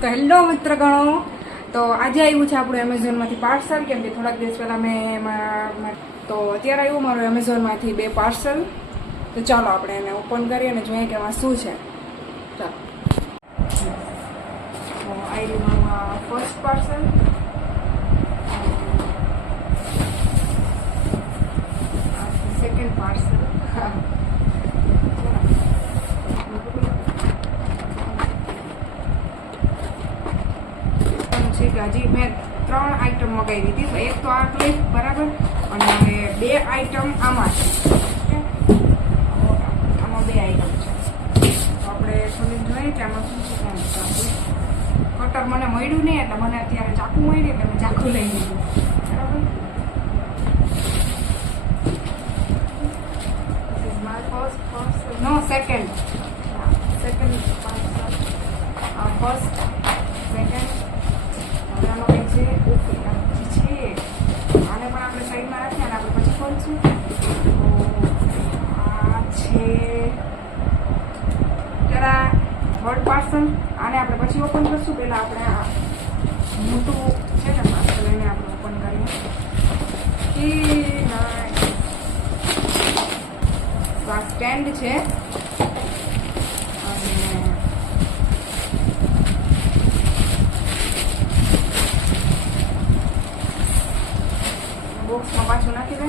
તો હેલો મિત્રગણો, તો આજે આવ્યું છે આપણું એમેઝોનમાંથી પાર્સલ. કેમ કે થોડાક દિવસ પહેલાં મેં તો અત્યારે આવ્યું મારું એમેઝોનમાંથી 2 પાર્સલ. તો ચાલો આપણે એને ઓપન કરીએ અને જોઈએ કે એમાં શું છે. ચાલો, તો આવ્યું મારું ફર્સ્ટ પાર્સલ. Second parcel. હજી મેં 3 આઈટમ મગાવી હતી. તો એક તો આ ક્લિપ બરાબર, અને હવે 2 આઈટમ આમાં છે. આમાં 2 આઈટમ છે. તો આપણે ખોલીને જોઈએ કે આમાં શું છે. કટર મને મળ્યું નહીં, એટલે મને અત્યારે ચાકુ મળ્યું, એટલે મેં ચાકુ લઈ લીધું. બરાબર, નો સેકન્ડ પાર્સલ. First, second. આમાં કંઈક છે. ઓકે, છે. આને પણ આપણે સાઈડમાં રાખીએ અને આપણે પછી ખોલશું. તો આ છે જરા થર્ડ પાર્સલ. આને આપણે પછી ઓપન કરશું. પહેલાં આપણે આ મોટું છે ને પાર્સલ, એને આપણે ઓપન કરીએ. તો આ સ્ટેન્ડ છે. બોક્સમાં પાછું નાખી દે.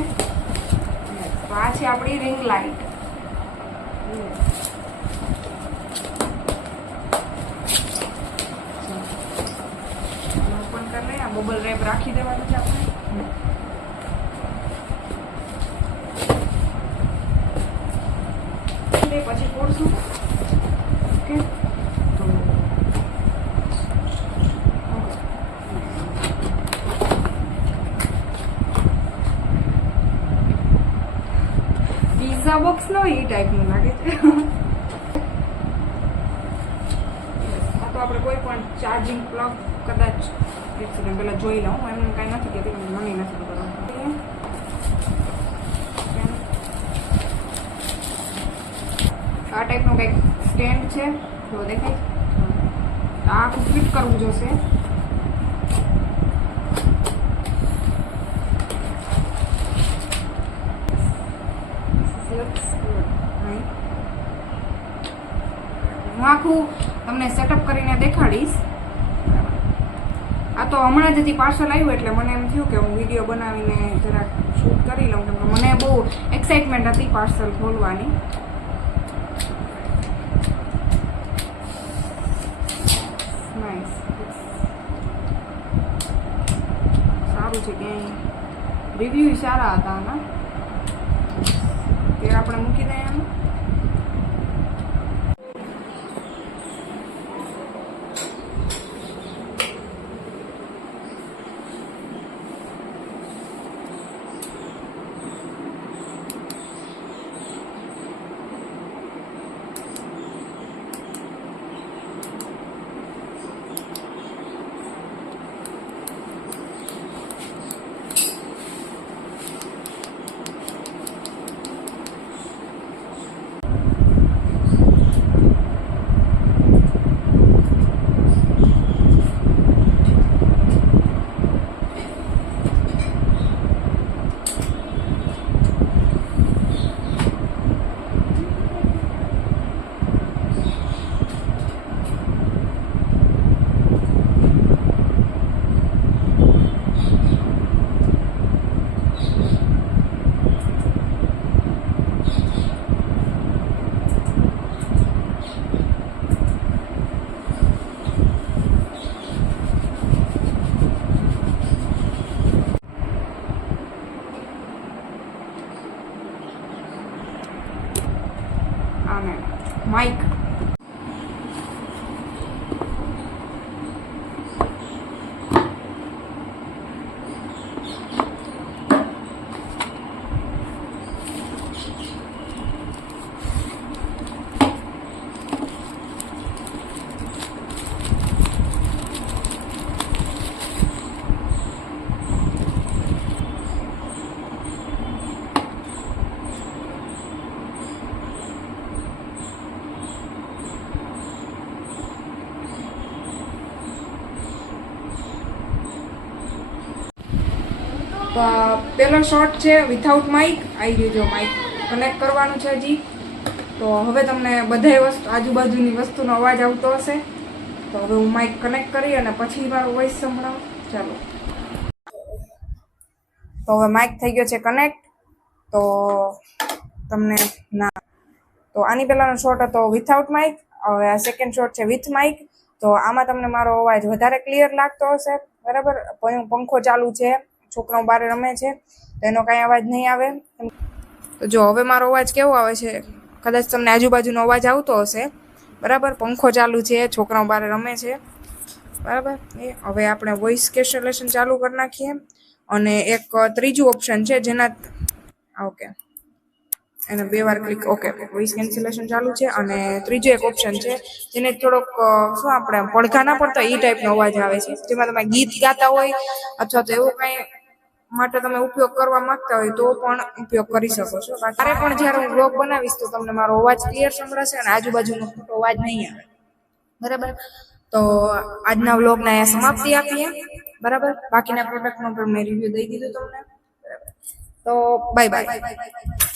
તો આ છે આપણી રિંગ લાઇટ. ઓપન કરી લઈએ. આ બબલ રેપ રાખી દેવાનું છે આપણે. પછી ખોલશું. ઓકે, તો પિઝા બોક્સ નો એ ટાઈપનું લાગે છે. આ તો આપણે કોઈ પણ ચાર્જિંગ પ્લગ કદાચ પેલા જોઈ લઉં. એમને કાંઈ નથી કહેતી, મને નથી ખબર. આ ટાઈપનું કંઈક સ્ટેન્ડ છે. જો દેખાય, આ આખું ફિટ કરવું જોશે. હું આખું તમને સેટઅપ કરીને દેખાડીશ. આ તો હમણાં જ હજી પાર્સલ આવ્યું, એટલે મને એમ થયું કે હું વિડીયો બનાવીને જરાક શૂટ કરી લઉં. કેમ કે મને બહુ એક્સાઇટમેન્ટ હતી પાર્સલ ખોલવાની. સારું છે કે રિવ્યુ સારા હતા આના. ત્યારે આપણે મૂકી દઈએ આનું. તો પહેલો શોટ છે વિથઆઉટ માઇક. આવી રહ્યું જો માઇક કનેક્ટ કરવાનું છે હજી. તો હવે તમને બધાય વસ્તુ આજુબાજુની વસ્તુનો અવાજ આવતો હશે. તો હવે હું માઇક કનેક્ટ કરી અને પછી મારો વોઇસ સંભળાવું. ચાલો. તો હવે માઇક થઈ ગયો છે કનેક્ટ. તો તમને ના તો આની પહેલાનો શોટ હતો વિથઆઉટ માઇક. હવે આ સેકન્ડ શોટ છે વિથ માઇક. તો આમાં તમને મારો અવાજ વધારે ક્લિયર લાગતો હશે, બરાબર. પંખો ચાલુ છે, છોકરાઓ બહાર રમે છે, તો એનો કાંઈ અવાજ નહીં આવે. તો જો હવે મારો અવાજ કેવો આવે છે, કદાચ તમને આજુબાજુનો અવાજ આવતો હશે, બરાબર. પંખો ચાલુ છે, છોકરાઓ બહાર રમે છે, બરાબર. હવે આપણે વોઇસ કેન્સલેશન ચાલુ કરી નાખીએ. અને એક ત્રીજું ઓપ્શન છે જેના ઓકે એને 2 વાર ક્લિક. ઓકે, વોઇસ કેન્સલેશન ચાલુ છે. અને ત્રીજો એક ઓપ્શન છે જેને થોડોક શું આપણે પડઘા ના પડતા એ ટાઈપનો અવાજ આવે છે, જેમાં તમે ગીત ગાતા હોય અથવા તો એવું કંઈ માટે તમે ઉપયોગ કરવા માંગતા હોય તો પણ ઉપયોગ કરી શકો છો. મારે પણ જ્યારે હું વ્લોગ બનાવીશ તો તમને મારો અવાજ ક્લિયર સંભળાશે અને આજુબાજુનો ખોટો અવાજ નહીં આવે, બરાબર. તો આજના વ્લોગને અહીંયા સમાપ્તિ આપીએ, બરાબર. બાકીના પ્રોડક્ટનો પણ મેં રિવ્યુ દઈ દીધું તમને, બરાબર. તો બાય બાય.